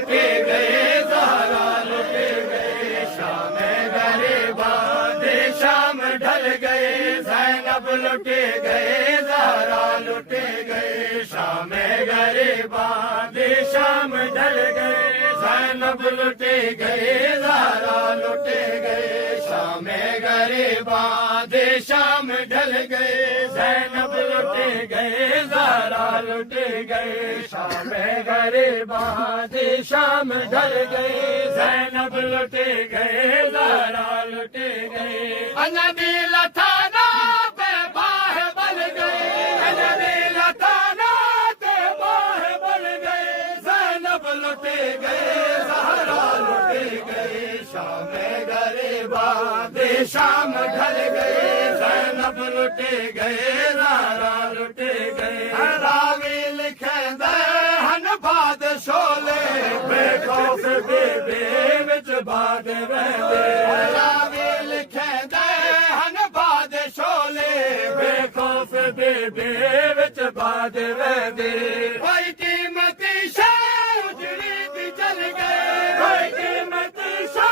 लुटे गए, ज़हरा लुटे गए, शाम गरीबा दे शाम ढल गए, ज़ैनब लुटे गए, ज़हरा लुटे गए, शाम गरीबा दे शाम ढल गए, ज़ैनब लुटे गए, ज़हरा लुटे गए, शाम गरीबा दे शाम ढल गए, ज़ैनब लुटे गए, ज़हरा लुटे गए, शाम गरीबा दे शाम ढल गए, ज़ैनब लुटे गए, ज़हरा लुटे गए, अनबी लथाना पे बाह बल गए, अनबी लथाना पे बाह बल गए, ज़ैनब लुटे गए, ज़हरा लुटे गए, शाम गरीबा दे शाम ढल गए, ज़ैनब लुटे गए, ज़हरा लुटे गए, रावी लिखे हन बाद शोले, बेखौफ बेबे विच बाद रहंदे, रावी लिखे हन बाद शोले, बेखौफ बेबे विच बाद रहंदे, कोई कीमती शै उजड़ी दी जल गए, कोई कीमती शै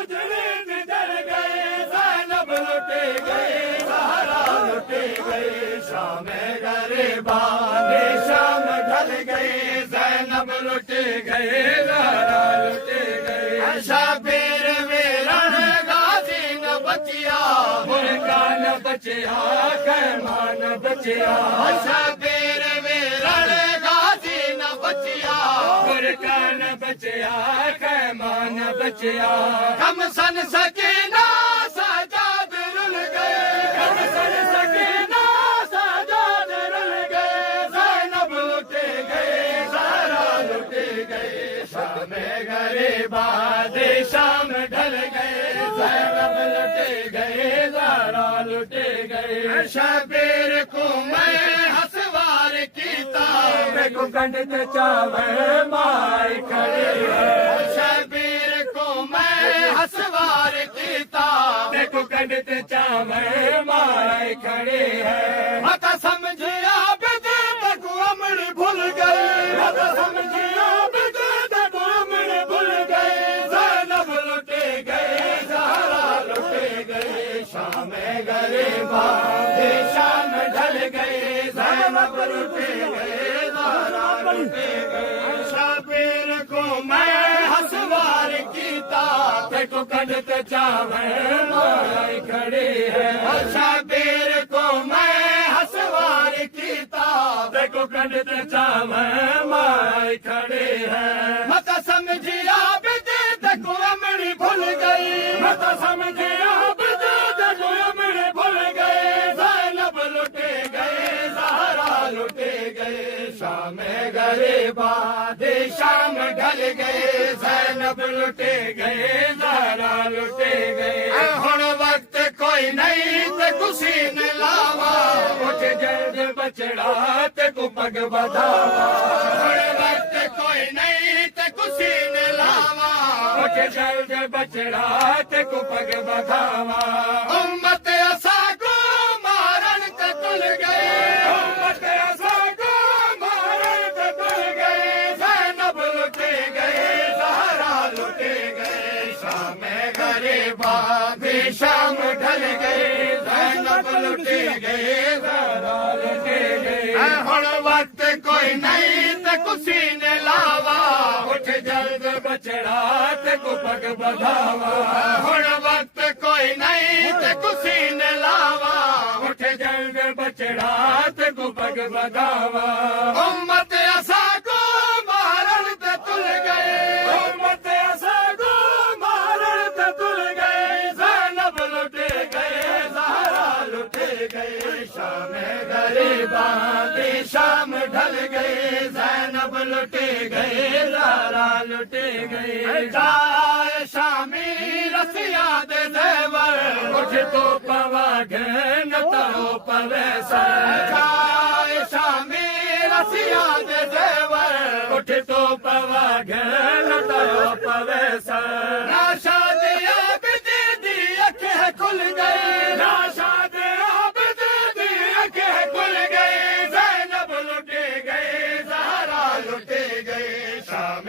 उजड़ी दी जल गए, ज़ैनब लुटे गए, ज़हरा लुटे गए, शाम गरीबा दे शाम ढल गए, ज़ैनब लुटे गए, ज़हरा लुटे गए, शबीर वीरण गाजी न बचिया, मुर्गा न बचिया, खैमा न बचिया, शबीर वीरण गाजी न बचिया, मुर्गा न बचिया, खैमा न बचिया, हम सन सकीना सजाद रुल गए, हम सन सकीना सजाद रुल गए, ज़ैनब लुटे गए, ज़हरा लुटे गए, शाम गरीबा दे शाम ढल गए, ज़ैनब लुटे गए, ज़हरा लुटे गए, शबीर को मैं हसवार कीता, बेको कंड चावे माई खड़े है, शबीर को मैं हसवार कीता, बेको कंड चावे माई खड़े है, मत समझिया बिदे तक अमड़ भूल गए, मत समझिया बिदे तक अमड़ भूल गए, ज़ैनब लुटे गए, ज़हरा लुटे गए, शाम गरीबा दे शाम ढल गए, ज़ैनब लुटे गए, ज़हरा लुटे गए, शबीर को मैं हसवार कीता, देखो कंड चावे माई खड़े है, शबीर को मैं हसवार कीता, देखो कंड चावे माई खड़े है, मत समझिया बिदे देखो अमड़ी भूल गई, मत समझिया बिदे देखो अमड़ी भूल गए, ज़ैनब लुटे गए, ज़हरा लुटे गए, शाम गरीबा दे शाम ढल गए, ज़ैनब लुटे गए, ज़हरा लुटे गए, हुण वक्त कोई नहीं ते कुसी ने लावा, उठ जल्द बचड़ा ते को पग बधावा, हुण वक्त कोई नहीं ते कुसी ने लावा, उठ जल्द बचड़ा ते को पग बधावा, उम्मत असा को मारन ते तुल गए, उम्मत असा को मारन ते तुल गए, ज़ैनब लुटे गए, ज़हरा लुटे गए, शाम गरीबा दे शाम ढल गए, ज़ैनब लुटे गए, ज़हरा लुटे गए, हुण वक्त कोई नहीं ते कुसी ने लावा, उठ जल्द बचड़ा ते को पग बधावा, हुण वक्त कोई नहीं ते कुसी ने लावा, उठ जल्द बचड़ा ते को पग बधावा, उम्मत असा को मारन ते तुल गए, उम्मत असा को मारन ते तुल गए, ज़ैनब लुटे गए, ज़हरा लुटे गए, शाम गरीबा दे शाम ढल गए, ज़ैनब लुटे गए, ज़हरा लुटे गए, जाए शामी रसिया दे ज़ेवर, उठ तो पवा घन तो पवे सर, जाए शामी रसिया दे ज़ेवर, उठ तो पवा घन तो पवे सर, ना शादिया बिदे दी अखें खुल गई, ना शादिया बिदे दी अखें खुल गई, ज़ैनब लुटे गए, ज़हरा लुटे गए, शाम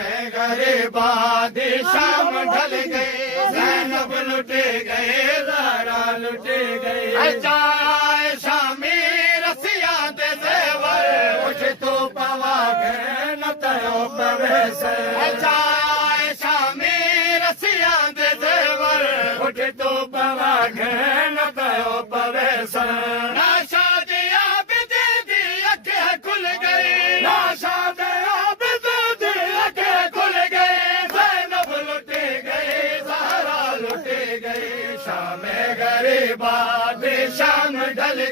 गरीबा दी शाम ढल गए ज़ैनब लुटे गए ज़हरा लुटे गए चाय शामी रसिया दे ज़ेवर उठ तो पवा गए न तयो पवे से चाय शामी रसिया दे ज़ेवर उठ तो पवा गए न तयो पवे से ना शादियां भी दे दी अखें खुल गई ना शादियां भी दे दी अखें खुल गई ज़ैनब लुटे गए ज़हरा लुटे गई शाम गरीबा दी शाम ढल